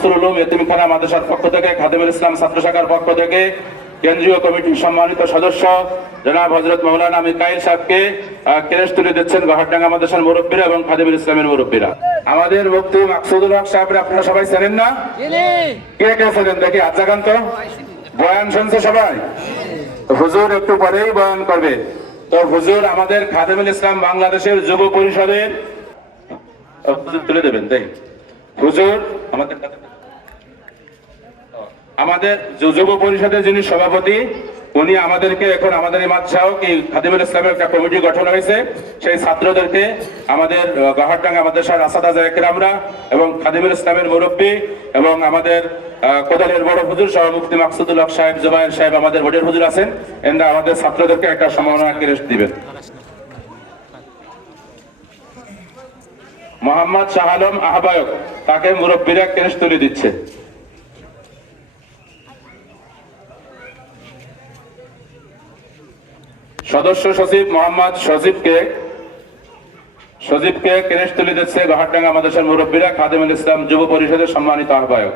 শামসুল উলুম এতিমখানা মাদ্রাসার পক্ষ থেকে খাদিমুল ইসলাম ছাত্র শাখার পক্ষ থেকে কেন্দ্রীয় কমিটির সম্মানিত সদস্য জনাব হজরত মৌলানা মিকাইল সাহেবকে তুলে দিচ্ছেন মাদ্রাসার মুরব্বীরা এবং খাদিমুল ইসলামের মুরব্বীরা। আমাদের মুক্তি মাকসুদুল হক সাহেব আপনারা সবাই চেনেন না? কে কে চেনেন? দেখি বয়ান শুনছে সবাই? হুজুর একটু পরেই বয়ান করবে। তো হুজুর আমাদের খাদিমুল ইসলাম বাংলাদেশের যুব পরিষদের তুলে দেবেন তাই হুজুর আমাদের আমাদের যুব পরিষদের যিনি সভাপতি, উনি আমাদেরকে এখন আমাদের এই মাদ্রাসাও কি খাদিমুল ইসলামের একটা কমিটি গঠন হয়েছে, সেই ছাত্রদেরকে আমাদের গাহারডাঙ্গা মাদ্রাসার আসাদা জায়করামরা এবং খাদিমুল ইসলামের মুরব্বী এবং আমাদের কোদালের বড় হুজুর সহ মুফতি সাহেব, জুবাইর সাহেব আমাদের ভোটের হুজুর আছেন। এনরা আমাদের ছাত্রদেরকে একটা সম্মাননা ক্রেস্ট দিবেন মোহাম্মদ শাহ আলম আহ্বায়ক, তাকে মুরব্বীরা ক্রেস্ট তুলে দিচ্ছে। সদস্য সচিব মোহাম্মদ সজীবকে সজীবকে ক্রেস্ট তুলে দিচ্ছে গহারডাঙ্গা মাদ্রাসার মুরব্বীরা, খাদিমুল ইসলাম যুব পরিষদের সম্মানিত আহ্বায়ক।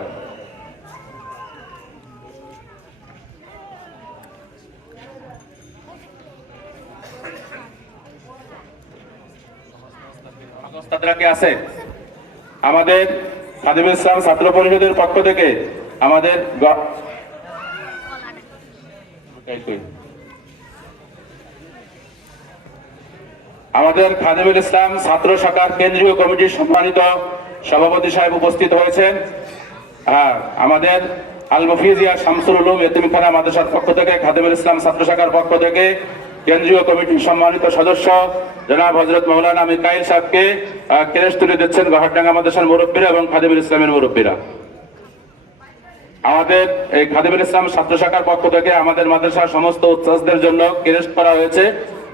আছে। আমাদের খাদিমুল ইসলাম ছাত্র পরিষদের পক্ষ থেকে আমাদের আমাদের খাদিমুল ইসলাম ছাত্র শাখার কেন্দ্রীয় কমিটির সম্মানিত সভাপতি সাহেব উপস্থিত হয়েছেন। হ্যাঁ আমাদের আল মফিজিয়া শামসুল উলুম এতিমখানা মাদ্রাসার পক্ষ থেকে, খাদিমুল ইসলাম ছাত্র শাখার পক্ষ থেকে কেন্দ্রীয় কমিটির সম্মানিত সদস্য জনাব হজরত মৌলানা মিকাইল সাহেবকে ক্রেস্ট তুলে দিচ্ছেন গহারডাঙ্গা মাদ্রাসার মুরব্বীরা এবং খাদিমুল ইসলামের মুরব্বীরা। আমাদের এই খাদিমুল ইসলাম ছাত্র শাখার পক্ষ থেকে আমাদের মাদ্রাসার সমস্ত উচ্চাসদের জন্য ক্রেস্ট করা হয়েছে।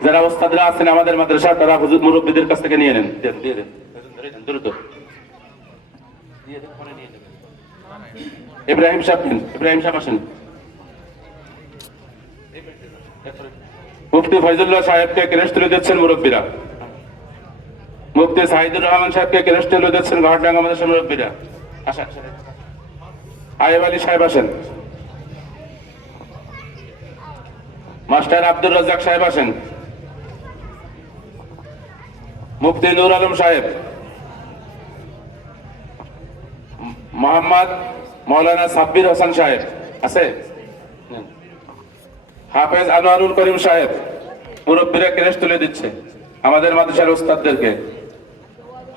যারা ওস্তাদরা আছেন আমাদের মাদ্রাসা তারা হুজুর মুরব্বীদের কাছ থেকে নিয়ে নেন। ইব্রাহিম সাহেব ইব্রাহিম সাহেব আসেন। মুফতি ফয়জুল্লাহ সাহেবকে দিচ্ছেন মুরব্বীরা। মুফতি সাহিদুর রহমান সাহেবকে ক্রেস্ট তুলে দিচ্ছেন ঘাটডাঙ্গা মাদ্রাসার মুরব্বীরা। আসেন। আয়েব আলী সাহেব আসেন। মাস্টার আব্দুর রাজ্জাক সাহেব আসেন। মুফতি নূর আলম সাহেব, মোহাম্মদ মৌলানা সাব্বির হাসান সাহেব, আছে? হাফেজ আনোয়ারুল করিম সাহেব, মুরব্বীরা ক্রেশ তুলে দিচ্ছে আমাদের মাদ্রাসার উস্তাদদেরকে।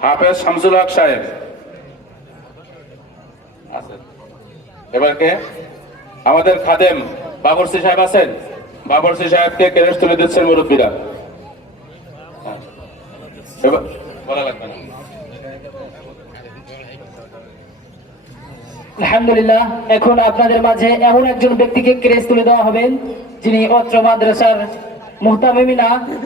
হাফেজ শামসুল হক সাহেব এবার কে? আমাদের খাদেম বাবরসি সাহেব আছেন? বাবরসি সাহেবকে ক্রেশ তুলে দিচ্ছেন মুরব্বীরা হ্যাঁ। এবার বলা লাগবে না আলহামদুলিল্লাহ এখন আপনাদের মাঝে এমন একজন ব্যক্তিকে ক্রেজ তুলে দেওয়া হবে যিনি অত্র মাদ্রাসার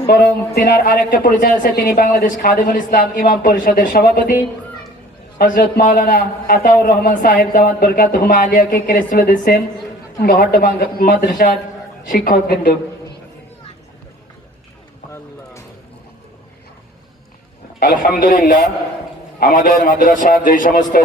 বরং তেনার আরেকটা পরিচয় আছে তিনি বাংলাদেশ খাদিমুল ইসলাম ইমাম পরিষদের সভাপতি। হজরত মাওলানা আতাউর রহমান সাহেব দামাত বরকাত হুমা আলিয়াকে ক্রেজ তুলে দিচ্ছেন গহট মাদ্রাসার শিক্ষক আলহামদুলিল্লাহ আমাদের মাদ্রাসা যে সমস্ত